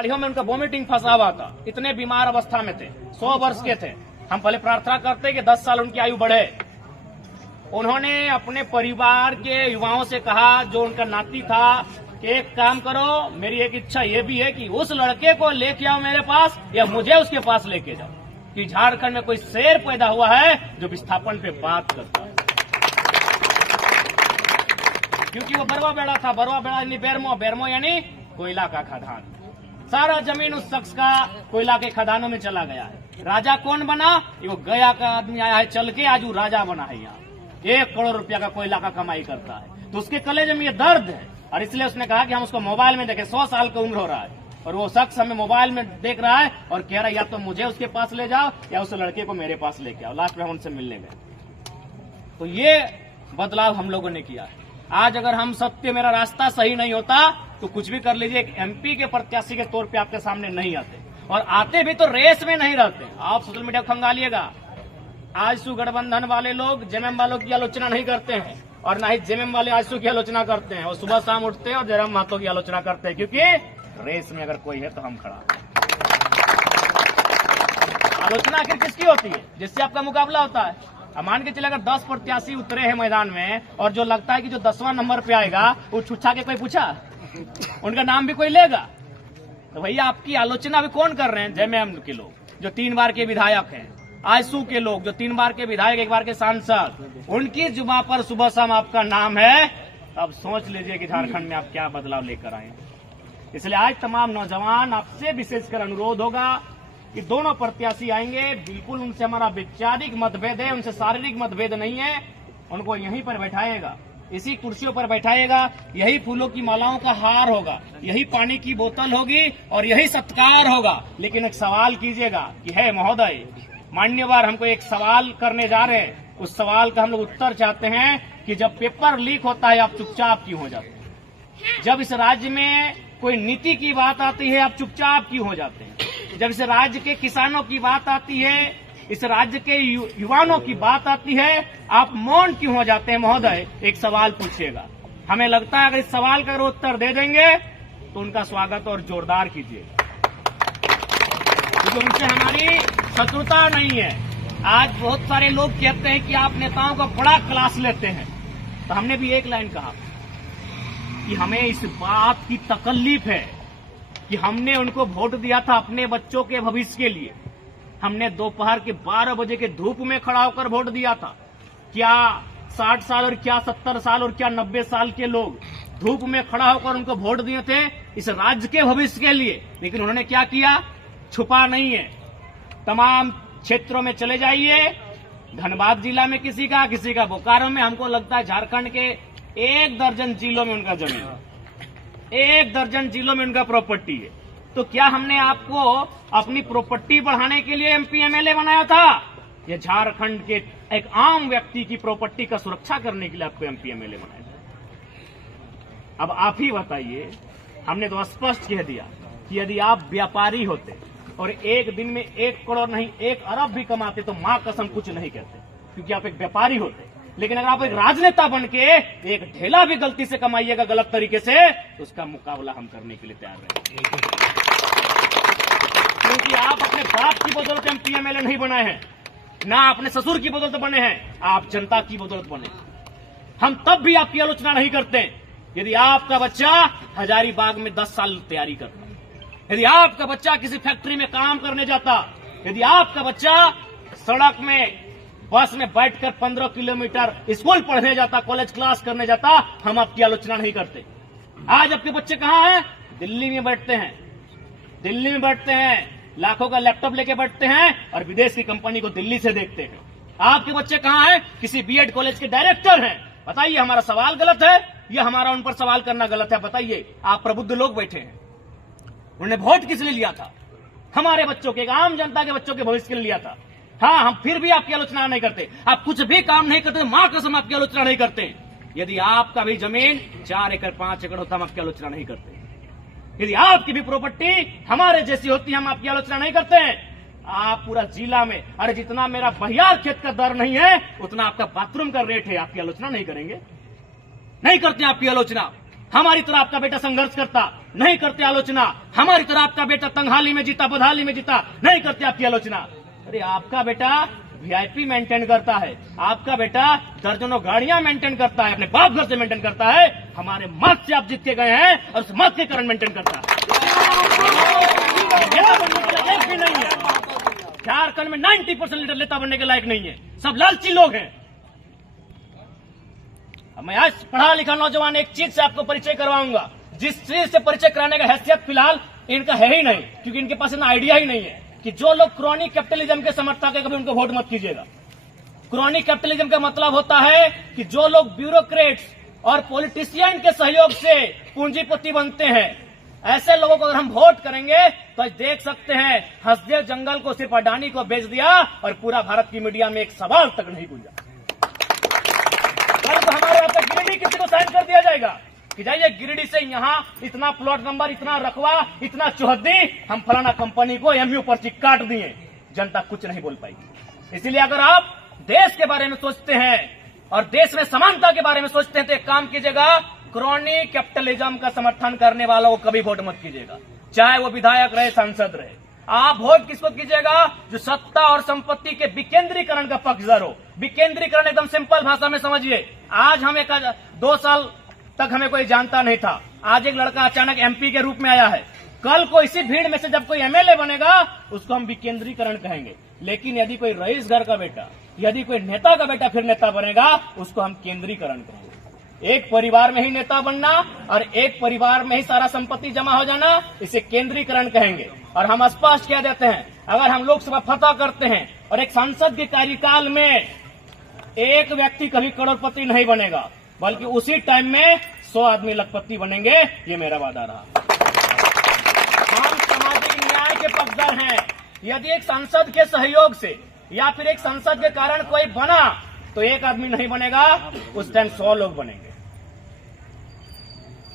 गाड़ियों में उनका वॉमिटिंग फंसा हुआ था, इतने बीमार अवस्था में थे, 100 वर्ष के थे। हम पहले प्रार्थना करते कि 10 साल उनकी आयु बढ़े। उन्होंने अपने परिवार के युवाओं से कहा, जो उनका नाती था, कि एक काम करो, मेरी एक इच्छा ये भी है कि उस लड़के को लेके आओ मेरे पास, या मुझे उसके पास लेके जाओ, कि झारखंड में कोई शेर पैदा हुआ है जो विस्थापन पे बात करता है। क्योंकि वो बरवा बेड़ा था, बरवा बेड़ा यानी बेरमो, बेरमो यानी कोयला का खदान। सारा जमीन उस शख्स का कोयला के खदानों में चला गया है। राजा कौन बना? वो गया का आदमी आया है चल के, आज वो राजा बना है। यहाँ 1 करोड़ रुपया का कोयला का कमाई करता है। तो उसके कलेजे में ये दर्द है, और इसलिए उसने कहा कि हम उसको मोबाइल में देखें। 100 साल का उम्र हो रहा है और वो शख्स हमें मोबाइल में देख रहा है और कह रहा है या तो मुझे उसके पास ले जाओ या उस लड़के को मेरे पास लेके आओ। लास्ट में हम उनसे मिलने गए। तो ये बदलाव हम लोगों ने किया है। आज अगर हम सत्य, मेरा रास्ता सही नहीं होता तो कुछ भी कर लीजिए, एक एमपी के प्रत्याशी के तौर पे आपके सामने नहीं आते, और आते भी तो रेस में नहीं रहते। आप सोशल मीडिया को खंगालिएगा। आजसू गठबंधन वाले लोग जेएमएम वालों की आलोचना नहीं करते हैं, और ना ही जेएमएम वाले आजसू की आलोचना करते हैं। और सुबह शाम उठते हैं और जयराम महतो की आलोचना करते हैं, क्योंकि रेस में अगर कोई है तो हम खड़ा। आलोचना आखिर किसकी होती है? जिससे आपका मुकाबला होता है। अब मान के चले अगर 10 प्रत्याशी उतरे हैं मैदान में, और जो लगता है कि जो 10वां नंबर पे आएगा वो छुच्छा के कोई पूछा, उनका नाम भी कोई लेगा? तो भैया आपकी आलोचना भी कौन कर रहे हैं? जेएमएम के लोग जो 3 बार के विधायक हैं, आजसू के लोग जो 3 बार के विधायक, 1 बार के सांसद, उनकी जुबान पर सुबह शाम आपका नाम है। अब सोच लीजिए कि झारखंड में आप क्या बदलाव लेकर आए। इसलिए आज तमाम नौजवान आपसे विशेषकर अनुरोध होगा कि दोनों प्रत्याशी आएंगे, बिल्कुल उनसे हमारा वैचारिक मतभेद है, उनसे शारीरिक मतभेद नहीं है। उनको यहीं पर बैठाएगा, इसी कुर्सियों पर बैठाएगा, यही फूलों की मालाओं का हार होगा, यही पानी की बोतल होगी और यही सत्कार होगा। लेकिन एक सवाल कीजिएगा कि है महोदय, मान्यवर, हमको एक सवाल करने जा रहे हैं, उस सवाल का हम लोग उत्तर चाहते हैं कि जब पेपर लीक होता है आप चुपचाप क्यों हो जाते हैं? जब इस राज्य में कोई नीति की बात आती है आप चुपचाप क्यों हो जाते हैं? जब इस राज्य के किसानों की बात आती है, इस राज्य के युवाओं की बात आती है, आप मौन क्यों हो जाते हैं? महोदय, एक सवाल पूछिएगा। हमें लगता है अगर इस सवाल का उत्तर दे देंगे तो उनका स्वागत और जोरदार कीजिएगा, क्योंकि उनसे हमारी शत्रुता नहीं है। आज बहुत सारे लोग कहते हैं कि आप नेताओं का बड़ा क्लास लेते हैं, तो हमने भी एक लाइन कहा कि हमें इस बात की तकलीफ है कि हमने उनको वोट दिया था अपने बच्चों के भविष्य के लिए। हमने दोपहर के 12 बजे के धूप में खड़ा होकर वोट दिया था। क्या 60 साल और क्या 70 साल और क्या 90 साल के लोग धूप में खड़ा होकर उनको वोट दिए थे इस राज्य के भविष्य के लिए? लेकिन उन्होंने क्या किया? छुपा नहीं है। तमाम क्षेत्रों में चले जाइए, धनबाद जिला में किसी का बोकारो में, हमको लगता है झारखंड के 1 दर्जन जिलों में उनका जमीन है, 1 दर्जन जिलों में उनका प्रॉपर्टी है। तो क्या हमने आपको अपनी प्रॉपर्टी बढ़ाने के लिए एमपी एमएलए बनाया था? या झारखंड के एक आम व्यक्ति की प्रॉपर्टी का सुरक्षा करने के लिए आपको एमपी एमएलए बनाया था? अब आप ही बताइए। हमने तो स्पष्ट कह दिया कि यदि आप व्यापारी होते और एक दिन में 1 करोड़ नहीं 1 अरब भी कमाते तो मां कसम कुछ नहीं कहते, क्योंकि आप एक व्यापारी होते। लेकिन अगर आप एक राजनेता बन के एक ढेला भी गलती से कमाइएगा गलत तरीके से, तो उसका मुकाबला हम करने के लिए तैयार हैं। क्योंकि आप अपने बाप की बदौलत एमपी एमएलए नहीं बने हैं, ना अपने ससुर की बदौलत बने हैं, आप जनता की बदौलत बने। हम तब भी आपकी आलोचना नहीं करते यदि आपका बच्चा हजारीबाग में 10 साल तैयारी करता, यदि आपका बच्चा किसी फैक्ट्री में काम करने जाता, यदि आपका बच्चा सड़क में बस में बैठकर 15 किलोमीटर स्कूल पढ़ने जाता, कॉलेज क्लास करने जाता, हम आपकी आलोचना नहीं करते। आज आपके बच्चे कहां हैं? दिल्ली में बैठते हैं, दिल्ली में बैठते हैं, लाखों का लैपटॉप लेके बैठते हैं और विदेश की कंपनी को दिल्ली से देखते हैं। आपके बच्चे कहां हैं? किसी बीएड कॉलेज के डायरेक्टर हैं। बताइए, हमारा सवाल गलत है या हमारा उन पर सवाल करना गलत है? बताइए। आप प्रबुद्ध लोग बैठे हैं, उन्होंने वोट किस लिए लिया था? हमारे बच्चों के, आम जनता के बच्चों के भविष्य के लिए लिया था। हाँ, हम फिर भी आपकी आलोचना नहीं करते। आप कुछ भी काम नहीं करते, मां कसम आपकी आलोचना नहीं करते। यदि आपका भी जमीन 4 एकड़ 5 एकड़ होता, हम आपकी आलोचना नहीं करते। यदि आपकी भी प्रॉपर्टी हमारे जैसी होती, हम आपकी आलोचना नहीं करते हैं। आप पूरा जिला में, अरे जितना मेरा बहियार खेत का दर नहीं है उतना आपका बाथरूम का रेट है, आपकी आलोचना नहीं करेंगे, नहीं करते आपकी आलोचना। हमारी तरह आपका बेटा संघर्ष करता, नहीं करते आलोचना। हमारी तरह आपका बेटा तंगहाली में जीता, बदहाली में जीता, नहीं करते आपकी आलोचना। अरे आपका बेटा वीआईपी मेंटेन करता है, आपका बेटा दर्जनों गाड़ियां मेंटेन करता है, अपने बाप घर से मेंटेन करता है। हमारे मत से आप जीत के गए हैं और उस मत के कारण मेंटेन करता है। नेता बनने के लायक भी नहीं है। झारखंड में 90% लीडर नेता बनने के लायक नहीं है, सब लालची लोग हैं। मैं आज पढ़ा लिखा नौजवान एक चीज से आपको परिचय करवाऊंगा, जिस चीज से परिचय कराने का हैसियत फिलहाल इनका है ही नहीं, क्योंकि इनके पास इतना आइडिया ही नहीं है कि जो लोग क्रॉनिक कैपिटलिज्म के समर्थक है, कभी उनको वोट मत कीजिएगा। क्रॉनिक कैपिटलिज्म का मतलब होता है कि जो लोग ब्यूरोक्रेट्स और पॉलिटिशियन के सहयोग से पूंजीपति बनते हैं, ऐसे लोगों को अगर हम वोट करेंगे तो आज देख सकते हैं हसदेव जंगल को सिर्फ अडानी को बेच दिया और पूरा भारत की मीडिया में एक सवाल तक नहीं पूछा। कल तो हमारे यहाँ पे गिरिडीह किसी को साइन कर दिया जाएगा कि जाइए गिरिडीह से यहाँ इतना प्लॉट नंबर, इतना रकबा, इतना चौहद्दी, हम फलाना कंपनी को एमयू पर्ची काट दिए। जनता कुछ नहीं बोल पाएगी। इसलिए अगर आप देश के बारे में सोचते हैं और देश में समानता के बारे में सोचते हैं तो एक काम कीजिएगा, क्रॉनिक कैपिटलिज्म का समर्थन करने वालों को कभी वोट मत कीजिएगा, चाहे वो विधायक रहे, सांसद रहे। आप वोट किसको कीजिएगा? जो सत्ता और संपत्ति के विकेंद्रीकरण का पक्षधर हो। विकेंद्रीकरण एकदम सिंपल भाषा में समझिए। आज हम 2 साल तक हमें कोई जानता नहीं था, आज एक लड़का अचानक एमपी के रूप में आया है। कल को इसी भीड़ में से जब कोई एमएलए बनेगा उसको हम विकेंद्रीकरण कहेंगे। लेकिन यदि कोई रईस घर का बेटा, यदि कोई नेता का बेटा फिर नेता बनेगा, उसको हम केंद्रीकरण कहेंगे। एक परिवार में ही नेता बनना और एक परिवार में ही सारा संपत्ति जमा हो जाना, इसे केंद्रीकरण कहेंगे। और हम स्पष्ट कह देते हैं, अगर हम लोकसभा फतह करते हैं और एक सांसद के कार्यकाल में एक व्यक्ति कभी करोड़पति नहीं बनेगा, बल्कि उसी टाइम में 100 आदमी लखपति बनेंगे, ये मेरा वादा रहा। हम सामाजिक न्याय के पक्षधर हैं। यदि एक सांसद के सहयोग से या फिर एक सांसद के कारण कोई बना तो एक आदमी नहीं बनेगा, उस टाइम 100 लोग बनेंगे।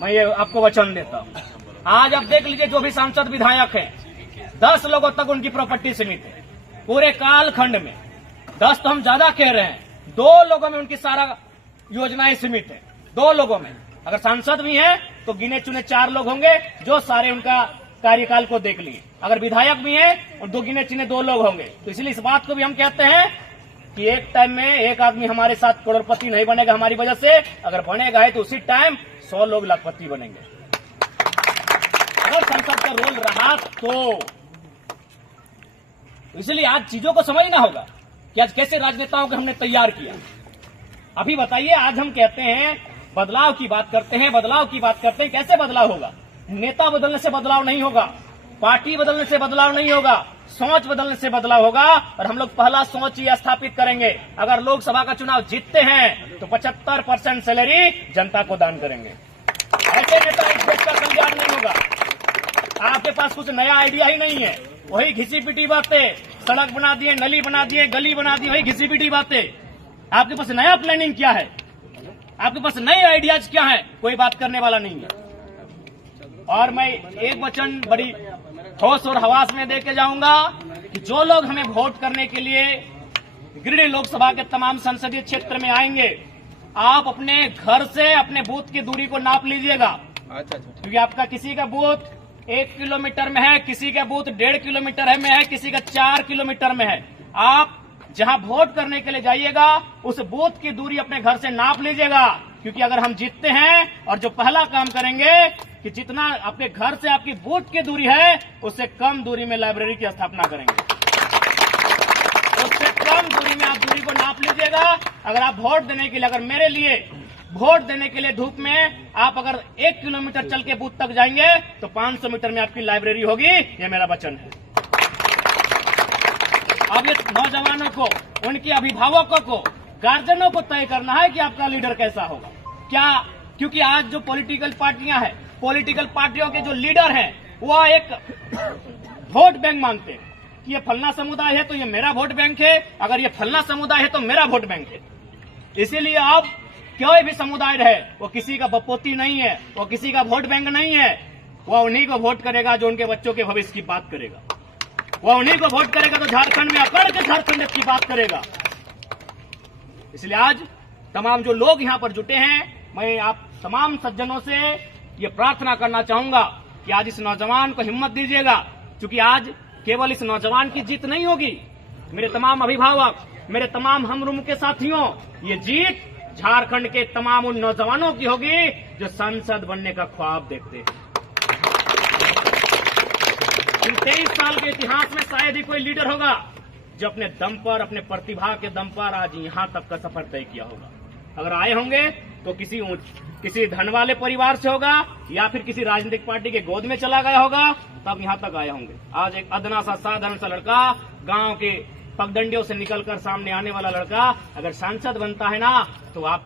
मैं ये आपको वचन देता हूं। आज आप देख लीजिए, जो भी सांसद विधायक हैं, 10 लोगों तक उनकी प्रॉपर्टी सीमित है पूरे कालखंड में। 10 तो हम ज्यादा कह रहे हैं, 2 लोगों में उनकी सारा योजनाएं सीमित है। 2 लोगों में अगर सांसद भी हैं तो गिने चुने 4 लोग होंगे जो सारे उनका कार्यकाल को देख लिए। अगर विधायक भी हैं और 2 गिने चुने 2 लोग होंगे। तो इसलिए इस बात को भी हम कहते हैं कि एक टाइम में एक आदमी हमारे साथ करोड़पति नहीं बनेगा हमारी वजह से। अगर बनेगा है तो उसी टाइम 100 लोग लाखपति बनेंगे। अगर संसद का रोल रहा तो इसलिए आज चीजों को समझना होगा कि आज कैसे राजनेताओं को हमने तैयार किया। अभी बताइए, आज हम कहते हैं बदलाव की बात करते हैं, बदलाव की बात करते हैं, कैसे बदलाव होगा? नेता बदलने से बदलाव नहीं होगा, पार्टी बदलने से बदलाव नहीं होगा, सोच बदलने से बदलाव होगा। और हम लोग पहला सोच ये स्थापित करेंगे, अगर लोकसभा का चुनाव जीतते हैं तो 75% सैलरी जनता को दान करेंगे। ऐसे नेता इस देश का कल्याण नहीं होगा। आपके पास कुछ नया आइडिया ही नहीं है, वही घिसी पिटी बातें, सड़क बना दिए, नली बना दिए, गली बना दी, वही घिसी पिटी बातें। आपके पास नया प्लानिंग क्या है? आपके पास नए आइडियाज क्या है? कोई बात करने वाला नहीं है। और मैं एक वचन बड़ी होश और हवास में देके जाऊंगा कि जो लोग हमें वोट करने के लिए गिरिडीह लोकसभा के तमाम संसदीय क्षेत्र में आएंगे, आप अपने घर से अपने बूथ की दूरी को नाप लीजिएगा। क्योंकि आपका किसी का बूथ 1 किलोमीटर में है, किसी का बूथ 1.5 किलोमीटर में है, किसी का 4 किलोमीटर में है। आप जहां वोट करने के लिए जाइएगा उस बूथ की दूरी अपने घर से नाप लीजिएगा। क्योंकि अगर हम जीतते हैं और जो पहला काम करेंगे कि जितना अपने घर से आपकी बूथ की दूरी है उससे कम दूरी में लाइब्रेरी की स्थापना करेंगे। उससे कम दूरी में आप दूरी को नाप लीजिएगा। अगर आप वोट देने के लिए, अगर मेरे लिए वोट देने के लिए धूप में आप अगर 1 किलोमीटर चल के बूथ तक जाएंगे तो 500 मीटर में आपकी लाइब्रेरी होगी, ये मेरा वचन है। अब ये नौजवानों को, उनके अभिभावकों को, गार्जियनों को तय करना है कि आपका लीडर कैसा होगा। क्या, क्योंकि आज जो पॉलिटिकल पार्टियां हैं, पॉलिटिकल पार्टियों के जो लीडर हैं वो एक वोट बैंक मांगते हैं कि ये फलना समुदाय है तो ये मेरा वोट बैंक है, अगर ये फलना समुदाय है तो मेरा वोट बैंक है। इसीलिए अब कोई भी समुदाय रहे, वो किसी का बपोती नहीं है, वो किसी का वोट बैंक नहीं है। वह उन्हीं को वोट करेगा जो उनके बच्चों के भविष्य की बात करेगा। वह उन्हीं को वोट करेगा तो झारखंड में अकड़ के झारखंड की बात करेगा। इसलिए आज तमाम जो लोग यहां पर जुटे हैं, मैं आप तमाम सज्जनों से ये प्रार्थना करना चाहूंगा कि आज इस नौजवान को हिम्मत दीजिएगा, क्योंकि आज केवल इस नौजवान की जीत नहीं होगी। मेरे तमाम अभिभावक, मेरे तमाम हमउम्र के साथियों, ये जीत झारखंड के तमाम उन नौजवानों की होगी जो सांसद बनने का ख्वाब देखते हैं। इन 23 साल के इतिहास में शायद ही कोई लीडर होगा जो अपने दम पर, अपने प्रतिभा के दम पर आज यहां तक का सफर तय किया होगा। अगर आए होंगे तो किसी धन वाले परिवार से होगा या फिर किसी राजनीतिक पार्टी के गोद में चला गया होगा, तब यहां तक आए होंगे। आज एक अदना सा साधारण सा लड़का, गांव के पगडंडियों से निकलकर सामने आने वाला लड़का अगर सांसद बनता है ना, तो आप